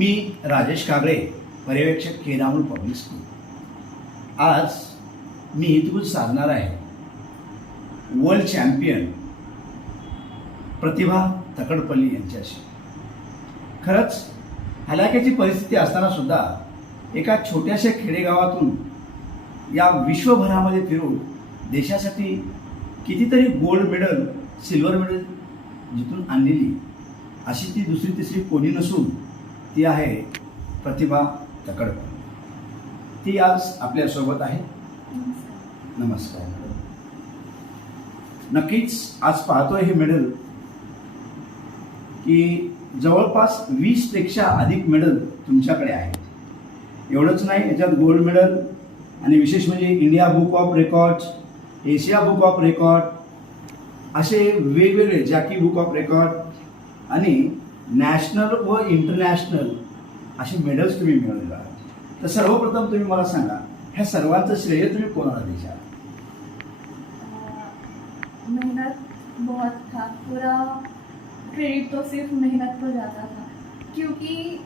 मी राजेश कागळे, पर्यवेक्षक केरामूल public school. आज मी इथून साधणार आहे वर्ल्ड चॅम्पियन प्रतिभा तकडपल्ली यांच्याशी. खरंच हलाखीची परिस्थिती असताना सुद्धा एका छोट्याशा खेडेगावातून या विश्वभरामध्ये फिरून देशासाठी कितीतरी गोल्ड मेडल, सिल्वर मेडल जिथून आणलेली अशी ती दुसरी तिसरी कोणी नसून ती आहे प्रतिभा तकडपल्ली. ती आज आपल्यासोबत आहे. नमस्कार. नक्कीच आज पाहतोय हे मेडल की जवळपास 20 पेक्षा अधिक मेडल तुमच्याकडे आहेत. एवढंच नाही, याच्यात गोल्ड मेडल आणि विशेष म्हणजे India book of records, Asia book of record असे वेगवेगळे, जॅकी बुक ऑफ रेकॉर्ड आणि नॅशनल व इंटरनॅशनल असे मेडल्स तुम्ही मिळवलेले आहात. तर सर्वप्रथम तुम्ही मला सांगा, ह्या सर्वांचं श्रेय तुम्ही कोणाला द्याल? मेहनत बहुत था, पूरा क्रेडिट तो सिर्फ मेहनत को जाता था, क्योंकि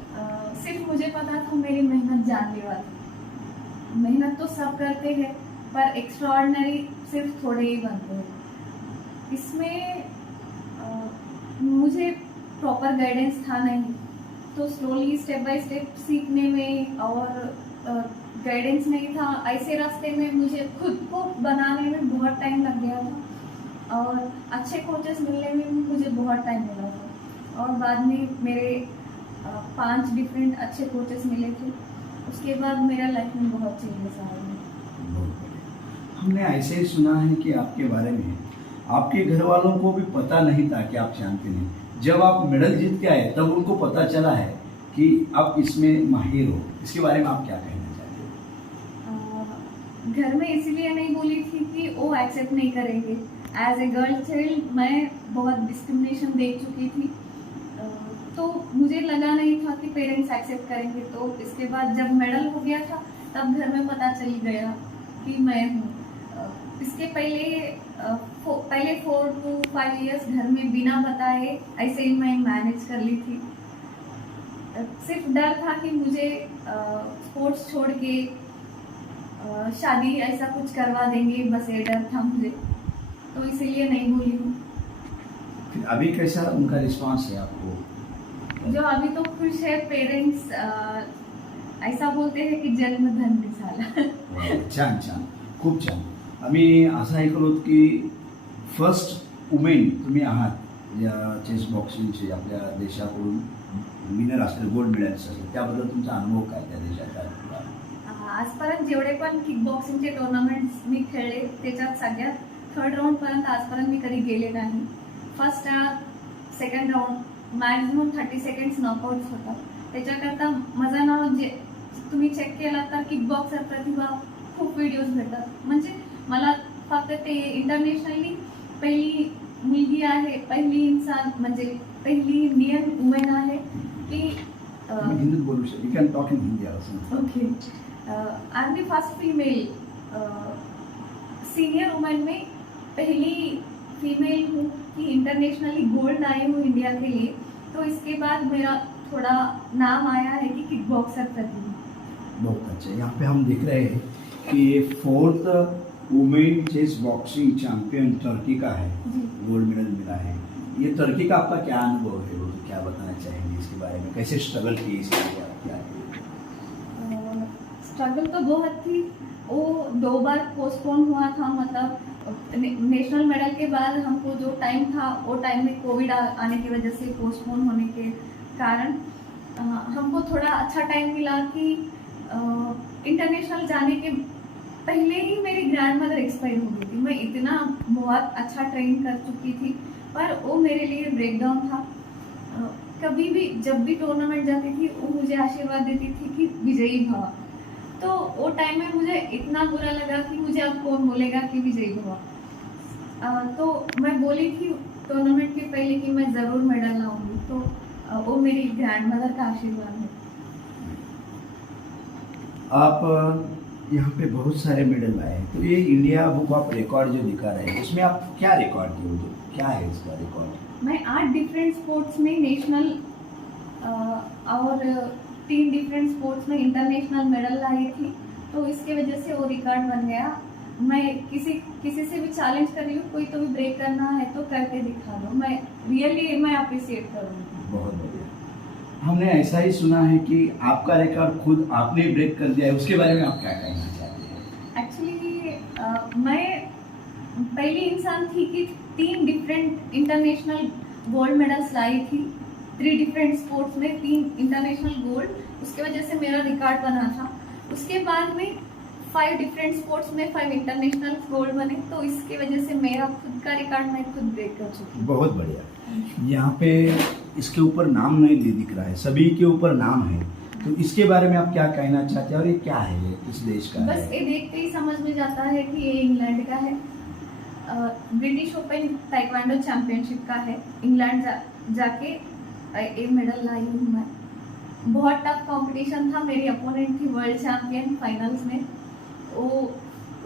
सिर्फ मुझे पता था मेरी मेहनत जानलेवा थी. मेहनत तो सब करते हैं पर एक्स्ट्राऑर्डिनरी सिर्फ थोड़े ही बनते हैं. इसमें मुझे प्रॉपर गाइडेंस था नहीं, तो स्लोली स्टेप बाय स्टेप सीखने में और गाइडेंस नहीं था. ऐसे रास्ते में मुझे खुद को बनाने में बहुत टाइम लग गया था और अच्छे कोचेस मिलने में मुझे बहुत टाइम मिला था. और बाद में मेरे 5 डिफरेंट अच्छे कोचेस मिले थे. उसके बाद मेरा लाइफ में बहुत चेंजेस आए हैं. हमने ऐसे ही सुना है कि आपके बारे में आपके घर वालों को भी पता नहीं था कि आप चैंपियन हैं. जब आप मेडल जीत के आए तब उनको पता चला है कि आप इसमें माहिर हो. इसके बारे में आप क्या कहना चाहते हो? घर में इसलिए नहीं बोली थी कि वो एक्सेप्ट नहीं करेंगे. एज ए गर्ल चाइल्ड मैं बहुत डिस्क्रिमिनेशन देख चुकी थी, तो मुझे लगा नहीं था कि पेरेंट्स एक्सेप्ट करेंगे. तो इसके बाद जब मेडल हो गया था तब घर में पता चल गया कि मैं हूँ. इसके पहले 4 to 5 इयर्स घर में बिना बताए ऐसे ही मैं मैनेज कर ली थी. सिर्फ डर था कि मुझे स्पोर्ट्स छोड़ के शादी ऐसा कुछ करवा देंगे, बस ये डर था मुझे, तो इसीलिए नहीं बोली हूँ. फिर अभी कैसा उनका रिस्पांस है आपको? जो अभी तो खुश है. पेरेंट्स ऐसा बोलते हैं कि जन्म धन झाला. छान छान, खूप छान. आम्ही असं ऐकलो होतं की फर्स्ट वुमेन तुम्ही आहात या चेस बॉक्सिंगचे आपल्या देशाकडून विनर असतील, गोल्ड मेडल्स असतील. त्याबद्दल तुमचा अनुभव काय त्या देशाचा? आजपर्यंत जेवढे पण किक बॉक्सिंगचे टुर्नामेंट्स मी खेळले त्याच्यात सगळ्यात 3rd राऊंडपर्यंत आजपर्यंत मी कधी गेले नाही. First round, second round, maximum 30 seconds knockouts होतात. त्याच्याकरता माझं नाव जे तुम्ही चेक केला तर किक बॉक्सर प्रतिभा खूप व्हिडिओज भेटतात. म्हणजे मला फक्त ते इंटरनॅशनली पहिली मुलगी आहे, पहिली इंसान म्हणजे पहिली इंडियन वुमेन आहे की हिंदीत बोलू शकतो. You can talk in Hindi also. Okay. I am the first female senior women में पहली फीमेल हूँ कि इंटरनेशनली गोल्ड लाई हूँ इंडिया के लिए. तो इसके बाद मेरा थोड़ा नाम आया है कि किक बॉक्सर प्रतिभा. बहुत अच्छा. यहाँ पे हम देख रहे हैं कि ये 4th women chess boxing champion Turkey का है, गोल्ड मेडल मिला है. ये टर्की का आपका क्या अनुभव है, वो क्या बताना चाहेंगे इसके बारे में? कैसे स्ट्रगल की इसके लिए क्या? स्ट्रगल तो बहुत थी. वो 2 बार पोस्टपोन हुआ था. मतलब नेशनल मेडल के बाद हमको जो टाइम था वो टाइम में कोविड आने की वजह से पोस्टपोन होने के कारण हमको थोड़ा अच्छा टाइम मिला कि इंटरनेशनल जाने के पहले ही मेरी ग्रैंडमदर एक्सपायर हो गई थी. मैं इतना बहुत अच्छा ट्रेन कर चुकी थी, पर वो मेरे लिए ब्रेकडाउन था. कभी भी जब भी टूर्नामेंट जाती थी वो मुझे आशीर्वाद देती थी कि विजयी भवा. तो वो टाइम में मुझे इतना बुरा लगा कि मुझे अब कौन बोलेगा कि विजयी भवा. तो मैं बोली थी टूर्नामेंट के पहले कि मैं ज़रूर मेडल लाऊंगी. तो वो मेरी ग्रैंडमदर का आशीर्वाद है. आप यहाँ पे बहुत सारे मेडल लाए हैं. तो ये इंडिया बुक ऑफ रिकॉर्ड जो दिखा रहे हैं इसमें आप क्या रिकॉर्ड किए हो? क्या है इसका रिकॉर्ड? मैं 8 डिफरेंट स्पोर्ट्स में नेशनल और 3 डिफरेंट स्पोर्ट्स में इंटरनेशनल मेडल लाई थी, तो इसके वजह से वो रिकॉर्ड बन गया। मैं किसी से भी चैलेंज कर रही हूँ, कोई तो भी ब्रेक करना है तो करके दिखा दो, मैं रियली मैं अप्रिशिएट करूँगी। बहुत बढ़िया। हमने ऐसा ही सुना है कि आपका रिकॉर्ड खुद आपने ब्रेक कर दिया है, उसके बारे में आप क्या कहना चाहते हैं? एक्चुअली मैं पहली इंसान थी कि 3 डिफरेंट इंटरनेशनल गोल्ड मेडल्स लाई थी, 3 डिफरेंट स्पोर्ट्स में 3 इंटरनेशनल गोल्ड, उसके वजह से मेरा रिकॉर्ड बना था। उसके बाद में 5 डिफरेंट स्पोर्ट्स में 5 इंटरनेशनल गोल्ड बने, तो इसकी वजह से मेरा खुद का रिकॉर्ड मैं खुद ब्रेक कर चुकी हूँ। बहुत बढ़िया। यहाँ पे इसके ऊपर नाम नहीं दिख रहा है, सभी के ऊपर नाम है, तो इसके बारे में आप क्या कहना चाहते हैं और ये क्या है, ये किस देश का बस है? ये देखते ही समझ में जाता है कि ये इंग्लैंड का है। ब्रिटिश ओपन ताइक्वांडो चैंपियनशिप का है। इंग्लैंड जाके ये मेडल लाई हूँ मैं। बहुत टफ कंपटीशन था, मेरी अपोनेंट थी वर्ल्ड चैंपियन फाइनल्स में। वो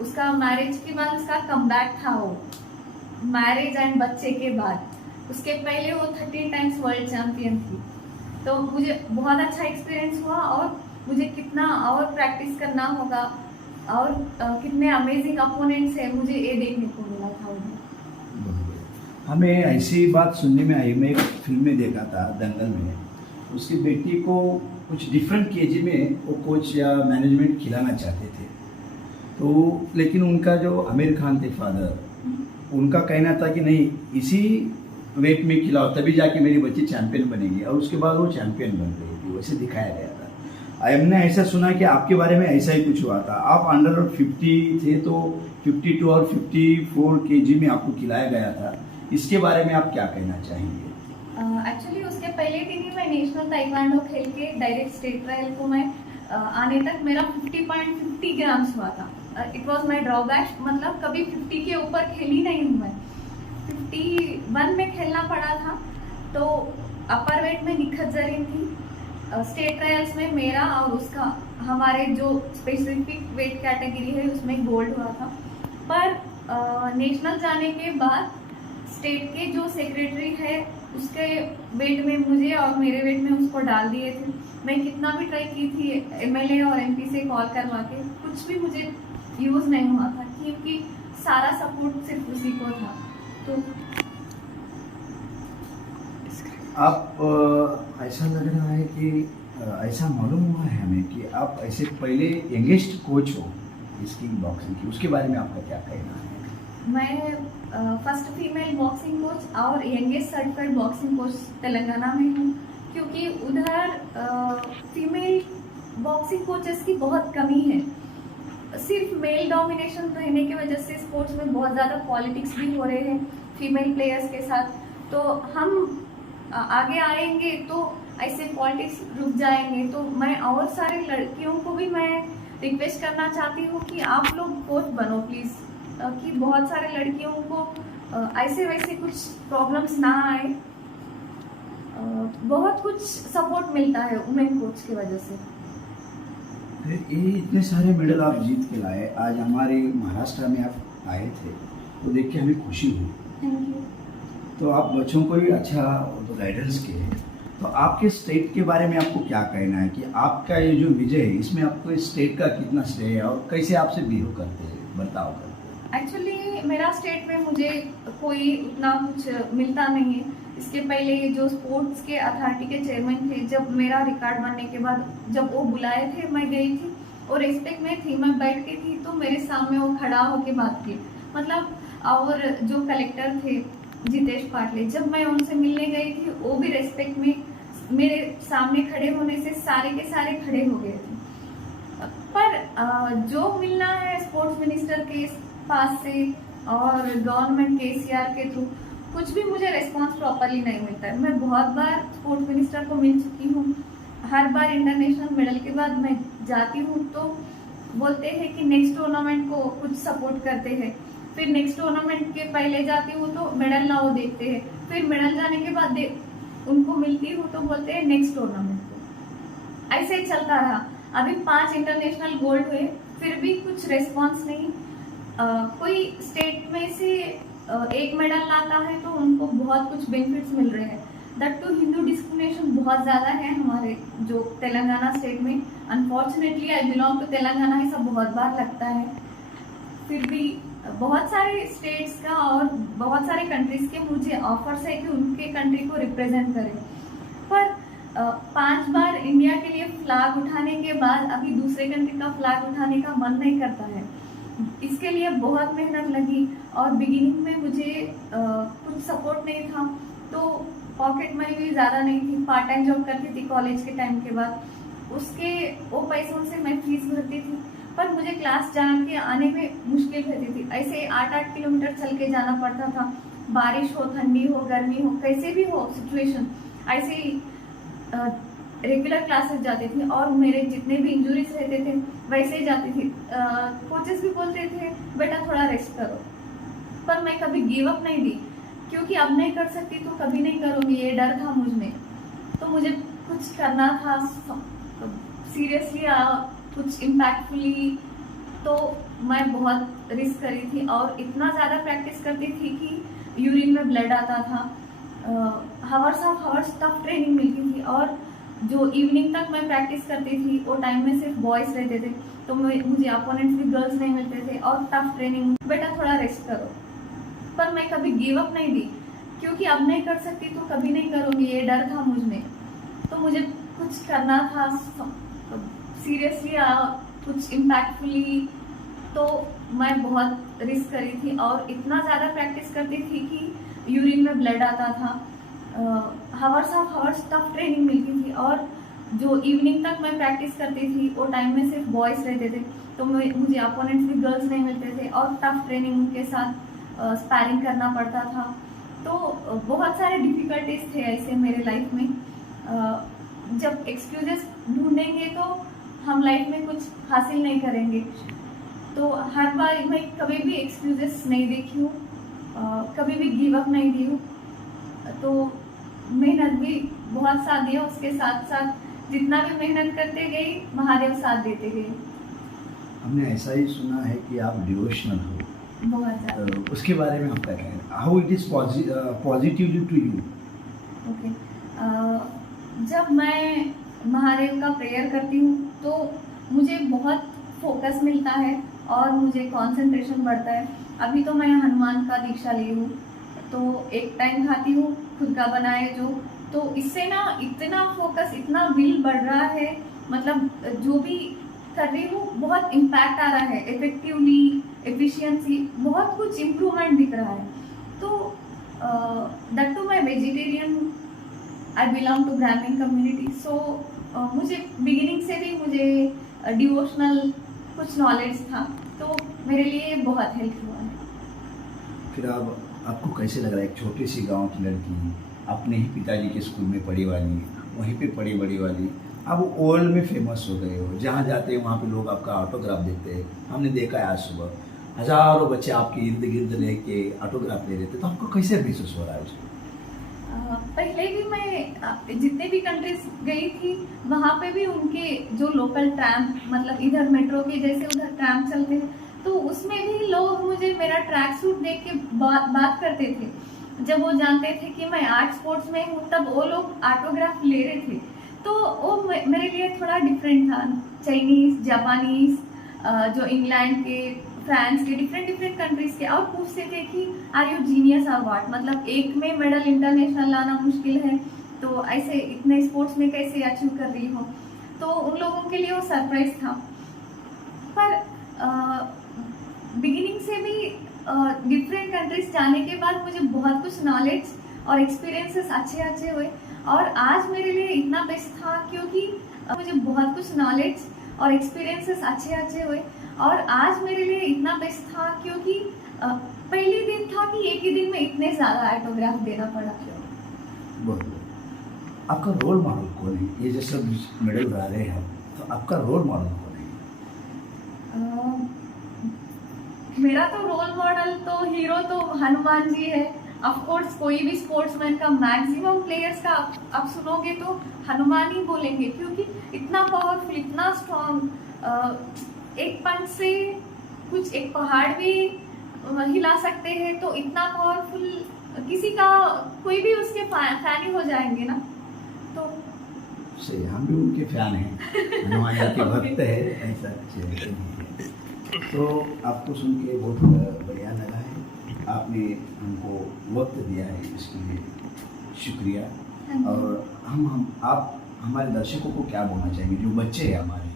उसका मैरिज के बाद उसका कमबैक था, वो मैरिज एंड बच्चे के बाद। उसके पहले वो 13 टाइम्स वर्ल्ड चैंपियन थी। तो मुझे बहुत अच्छा एक्सपीरियंस हुआ और मुझे कितना और प्रैक्टिस करना होगा और कितने अमेजिंग अपोनेंट्स है, मुझे ये देखने को मिला था उन्हें। हमें ऐसी बात सुनने में आई, मैं एक फिल्म में देखा था दंगल में, उसकी बेटी को कुछ डिफरेंट केजी में वो कोच या मैनेजमेंट खिलाना चाहते थे, तो लेकिन उनका जो आमिर खान थे फादर, उनका कहना था कि नहीं इसी वेट में खिलाओ तभी जाके मेरी बच्ची चैंपियन बनेगी, और उसके बाद वो चैंपियन बन गई थी, वैसे दिखाया गया था। हमने ऐसा सुना कि आपके बारे में ऐसा ही कुछ हुआ था, आप अंडर 50 थे तो 52 और 54 केजी में आपको खिलाया गया था, इसके बारे में आप क्या कहना चाहेंगे? एक्चुअली उसके पहले दिन ही मैं नेशनल ताइक्वांडो खेल के डायरेक्ट स्टेट ट्रायल को मैं आने तक मेरा 50.50 ग्राम्स हुआ था। इट वॉज माई ड्रॉबैक, मतलब कभी 50 के ऊपर खेली नहीं हूँ मैं। 51 में खेलना पड़ा था। तो अपर वेट में निखत जरीन थी। स्टेट ट्रायल्स में मेरा और उसका हमारे जो स्पेसिफिक वेट कैटेगरी है उसमें गोल्ड हुआ था। पर नेशनल जाने के बाद स्टेट के जो सेक्रेटरी है उसके वेट में मुझे और मेरे वेट में उसको डाल दिए थे। मैं कितना भी ट्राई की थी एमएलए और एमपी से कॉल करवा के, कुछ भी मुझे यूज़ नहीं हुआ था क्योंकि सारा सपोर्ट सिर्फ उसी को था। तो आप ऐसा लग रहा है कि ऐसा मालूम हुआ है हमें कि आप ऐसे पहले यंगेस्ट कोच हो इसकी बॉक्सिंग की, उसके बारे में आपका क्या कहना है? मैं फर्स्ट फीमेल बॉक्सिंग कोच और youngest certified boxing coach Telangana में हूँ, क्योंकि उधर फीमेल बॉक्सिंग कोचेस की बहुत कमी है। सिर्फ मेल डोमिनेशन रहने की वजह से स्पोर्ट्स में बहुत ज़्यादा पॉलिटिक्स भी हो रहे हैं फीमेल प्लेयर्स के साथ। तो हम आगे आएंगे तो ऐसे पॉलिटिक्स रुक जाएंगे। तो मैं और सारे लड़कियों को भी मैं रिक्वेस्ट करना चाहती हूँ कि आप लोग कोच बनो प्लीज़, कि बहुत सारे लड़कियों को ऐसे वैसे कुछ प्रॉब्लम्स ना आए। बहुत कुछ सपोर्ट मिलता है वुमेन कोच की वजह से। ये इतने सारे मेडल आप जीत के लाए, आज हमारे महाराष्ट्र में आप आए थे तो देख के हमें खुशी हुई। Thank you. तो आप बच्चों को भी अच्छा गाइडेंस किए, तो आपके स्टेट के बारे में आपको क्या कहना है कि आपका ये जो विजय है इसमें आपको स्टेट का कितना श्रेय है और कैसे आपसे बिहेव करते हैं, बर्ताव करते हैं? एक्चुअली मेरा स्टेट में मुझे कोई उतना कुछ मिलता नहीं है। इसके पहले जो स्पोर्ट्स के अथॉरिटी के चेयरमैन थे, जब मेरा रिकॉर्ड बनने के बाद जब वो बुलाए थे मैं गई थी और रेस्पेक्ट में थी, मैं बैठ के थी तो मेरे सामने वो खड़ा होके बात की। मतलब और जो कलेक्टर थे जितेश पाटले, जब मैं उनसे मिलने गई थी वो भी रेस्पेक्ट में मेरे सामने खड़े होने से सारे के सारे खड़े हो गए थे। पर जो मिलना है स्पोर्ट्स मिनिस्टर के पास से और गवर्नमेंट केसीआर के थ्रू कुछ भी मुझे रिस्पांस प्रॉपरली नहीं मिलता है। मैं बहुत बार स्पोर्ट्स मिनिस्टर को मिल चुकी हूँ, हर बार इंटरनेशनल मेडल के बाद मैं जाती हूँ तो बोलते हैं कि नेक्स्ट टूर्नामेंट को कुछ सपोर्ट करते हैं। फिर नेक्स्ट टूर्नामेंट के पहले जाती हूँ तो मेडल ना वो देखते हैं, फिर मेडल जाने के बाद उनको मिलती हूँ तो बोलते हैं नेक्स्ट टूर्नामेंट को। ऐसे ही चलता रहा। अभी 5 इंटरनेशनल गोल्ड हुए फिर भी कुछ रेस्पॉन्स नहीं। कोई स्टेट में से एक मेडल लाता है तो उनको बहुत कुछ बेनिफिट्स मिल रहे हैं। दैट टू हिंदू डिस्क्रिमिनेशन बहुत ज़्यादा है हमारे जो तेलंगाना स्टेट में। Unfortunately I belong to Telangana, ऐसा बहुत बार लगता है। फिर भी बहुत सारे स्टेट्स का और बहुत सारे कंट्रीज के मुझे ऑफर्स है कि उनके कंट्री को रिप्रेजेंट करें, पर 5 बार इंडिया के लिए फ्लैग उठाने के बाद अभी दूसरे कंट्री का फ्लैग उठाने का मन नहीं करता है। इसके लिए बहुत मेहनत लगी और बिगिनिंग में मुझे कुछ सपोर्ट नहीं था, तो पॉकेट मनी भी ज़्यादा नहीं थी। पार्ट टाइम जॉब करती थी कॉलेज के टाइम के बाद, उसके वो पैसों से मैं फीस भरती थी, पर मुझे क्लास जाके आने में मुश्किल रहती थी। ऐसे 8-8 किलोमीटर चल के जाना पड़ता था, बारिश हो, ठंडी हो, गर्मी हो, कैसे भी हो सिचुएशन, ऐसे ही रेगुलर क्लासेस जाती थी और मेरे जितने भी इंजुरीज रहते थे वैसे ही जाती थी। कोचेस भी बोलते थे बेटा थोड़ा रेस्ट करो, पर मैं कभी गिव अप नहीं दी, क्योंकि अब नहीं कर सकती तो कभी नहीं करूँगी, ये डर था मुझ में। तो मुझे कुछ करना था सीरियसली, कुछ इम्पैक्टफुली, तो मैं बहुत रिस्क करी थी और इतना ज़्यादा प्रैक्टिस करती थी कि यूरिन में ब्लड आता था। Hours of hours tough training मिलती थी और जो इवनिंग तक मैं प्रैक्टिस करती थी वो टाइम में सिर्फ बॉयज़ रहते थे, तो मुझे अपोनेंट्स भी गर्ल्स नहीं मिलते थे और टफ ट्रेनिंग, बेटा थोड़ा रेस्ट करो, पर मैं कभी गिव अप नहीं दी, क्योंकि अब नहीं कर सकती तो कभी नहीं करूँगी, ये डर था मुझ में। तो मुझे कुछ करना था सीरियसली, कुछ इम्पैक्टफुली, तो मैं बहुत रिस्क करी थी और इतना ज़्यादा प्रैक्टिस करती थी कि यूरिन में ब्लड आता था। Hours of hours tough training मिलती थी और जो इवनिंग तक मैं प्रैक्टिस करती थी वो टाइम में सिर्फ बॉयज़ रहते थे, तो मुझे अपोनेंट्स भी गर्ल्स नहीं मिलते थे और टफ ट्रेनिंग के साथ स्पैरिंग करना पड़ता था। तो बहुत सारे डिफ़िकल्टीज थे ऐसे मेरे लाइफ में। जब एक्सक्यूजेस ढूंढेंगे तो हम लाइफ में कुछ हासिल नहीं करेंगे, तो हर बार मैं कभी भी एक्सक्यूजेस नहीं देखी हूँ, कभी भी गिव अप नहीं दी हूँ। तो मेहनत भी बहुत साथ दिया, उसके साथ साथ जितना भी मेहनत करते गई महादेव साथ देते गए। हमने ऐसा ही सुना है कि आप डिवोशनल हो, बहुत ज़्यादा। तो उसके बारे में आप क्या कहें, how it is positively to you? Okay, जब मैं महादेव का प्रेयर करती हूँ तो मुझे बहुत फोकस मिलता है और मुझे कंसंट्रेशन बढ़ता है। अभी तो मैं हनुमान का दीक्षा ली हूँ, तो एक टाइम खाती हूँ खुद का बनाए जो, तो इससे ना इतना फोकस, इतना विल बढ़ रहा है, मतलब जो भी कर रही हूँ बहुत इम्पैक्ट आ रहा है, इफेक्टिवली, एफिशिएंसी, बहुत कुछ इम्प्रूवमेंट दिख रहा है। तो that to my vegetarian, I belong to Brahmin community, so मुझे बिगिनिंग से भी मुझे डिवोशनल कुछ नॉलेज था, तो मेरे लिए बहुत हेल्प हुआ है। फिर आपको कैसे लग रहा है, एक छोटी सी गांव की लड़की, अपने ही पिताजी के स्कूल में पढ़ी वाली, वहीं पे पढ़ी बड़ी वाली, अब वर्ल्ड में फेमस हो गए हो, जहाँ जाते हैं वहाँ पे लोग आपका ऑटोग्राफ देते हैं। हमने देखा है आज सुबह हजारों बच्चे आपके इर्द गिर्द लेके ऑटोग्राफ ले रहे थे, तो आपको कैसे महसूस हो रहा है उसको? पहले भी मैं जितने भी कंट्रीज गई थी वहाँ पे भी उनके जो लोकल ट्रैम, मतलब इधर मेट्रो के जैसे उधर ट्रैम चलते हैं, तो उसमें भी लोग मुझे मेरा ट्रैक सूट देख के बात करते थे। जब वो जानते थे कि मैं आर्ट स्पोर्ट्स में हूँ तब वो लोग ऑटोग्राफ ले रहे थे, तो वो मेरे लिए थोड़ा डिफरेंट था। चाइनीज़, जापानीज़, जो इंग्लैंड के, फ्रांस के, डिफरेंट कंट्रीज के, और पूछते थे कि आर यू जीनियस और व्हाट, मतलब एक में मेडल इंटरनेशनल लाना मुश्किल है, तो ऐसे इतने स्पोर्ट्स में कैसे अचीव कर रही हो। तो उन लोगों के लिए वो सरप्राइज था। पर बिगिनिंग से भी डिफरेंट कंट्रीज जाने के बाद मुझे बहुत कुछ नॉलेज और एक्सपीरियंसेस अच्छे हुए, और आज मेरे लिए इतना बेस्ट था क्योंकि मुझे बहुत कुछ नॉलेज और एक्सपीरियंसेस अच्छे हुए, और आज मेरे लिए इतना बेस्ट था क्योंकि पहली दिन था कि एक ही दिन में इतने ज़्यादा ऑटोग्राफ देना पड़ा। बहुत आपका रोल मॉडल कौन है? ये जो सब मेडल ला रहे हैं, तो आपका रोल मॉडल कौन है? मेरा तो रोल मॉडल तो हीरो तो हनुमान जी है। ऑफ कोर्स कोई भी स्पोर्ट्समैन का, मैक्सिमम प्लेयर्स का आप सुनोगे तो हनुमान ही बोलेंगे, क्योंकि इतना पावरफुल, इतना स्ट्रॉन्ग, एक पंच से कुछ एक पहाड़ भी हिला सकते हैं, तो इतना पावरफुल किसी का कोई भी उसके फैन ही हो जाएंगे ना, तो सही, हम भी उनके फैन हैं, हनुमान जी के भक्त है, ऐसा कुछ नहीं है। तो आपको सुन के बहुत बढ़िया लगा है, आपने हमको वक्त दिया है, इसके लिए शुक्रिया। और आप हमारे दर्शकों को क्या बोलना चाहेंगे, जो बच्चे हैं हमारे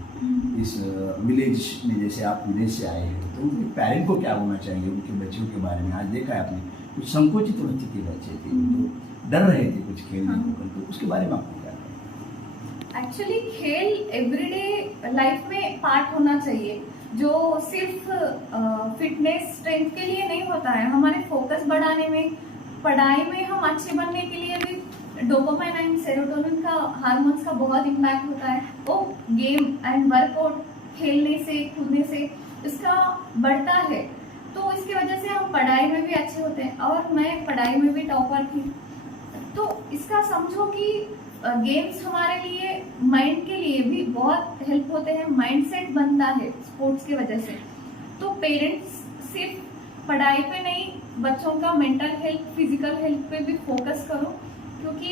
इस विलेज में, जैसे आप विलेज से आए हैं, तो उनके पेरेंट को क्या बोलना चाहेंगे उनके बच्चों के बारे में? आज देखा है आपने, कुछ संकोचित वृत्ति के बच्चे थे, तो डर रहे थे कुछ खेलने को, तो उसके बारे में आपको क्या कहना है? एक्चुअली खेल एवरीडे लाइफ में पार्ट होना चाहिए, जो सिर्फ फिटनेस स्ट्रेंथ के लिए नहीं होता है, हमारे फोकस बढ़ाने में, पढ़ाई में हम अच्छे बनने के लिए भी डोपामाइन एंड सेरोटोनिन का हार्मोन्स का बहुत इम्पैक्ट होता है। वो गेम एंड वर्कआउट खेलने से कूदने से इसका बढ़ता है, तो इसकी वजह से हम पढ़ाई में भी अच्छे होते हैं। और मैं पढ़ाई में भी टॉपर थी, तो इसका समझो कि गेम्स हमारे लिए माइंड के लिए भी बहुत हेल्प होते हैं, माइंडसेट बनता है स्पोर्ट्स की वजह से। तो पेरेंट्स सिर्फ पढ़ाई पे नहीं, बच्चों का मेंटल हेल्थ, फिजिकल हेल्थ पे भी फोकस करो, क्योंकि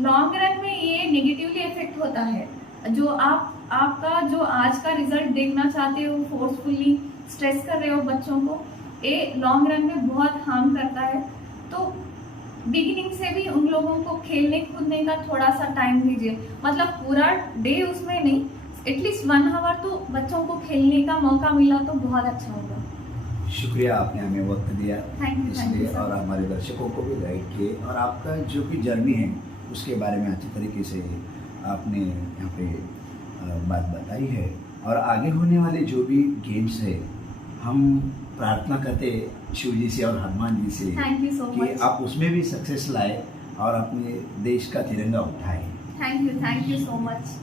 लॉन्ग रन में ये नेगेटिवली इफेक्ट होता है। जो आपका जो आज का रिजल्ट देखना चाहते हो, फोर्सफुली स्ट्रेस कर रहे हो बच्चों को, ये लॉन्ग रन में बहुत हार्म करता है। तो बिगिनिंग से भी उन लोगों को खेलने कूदने का थोड़ा सा टाइम दीजिए, मतलब पूरा डे उसमें नहीं, एटलीस्ट 1 आवर तो बच्चों को खेलने का मौका मिला तो बहुत अच्छा होगा। शुक्रिया, आपने हमें वक्त दिया इसलिए, सर। और हमारे दर्शकों को भी गाइड किए, और आपका जो भी जर्नी है उसके बारे में अच्छी तरीके से आपने यहाँ पे बात बताई है। और आगे होने वाले जो भी गेम्स है, हम प्रार्थना करते शिव जी से और हनुमान जी से थैंक यू सो कि मच। आप उसमें भी सक्सेस लाए और अपने देश का तिरंगा उठाए। Thank you so much.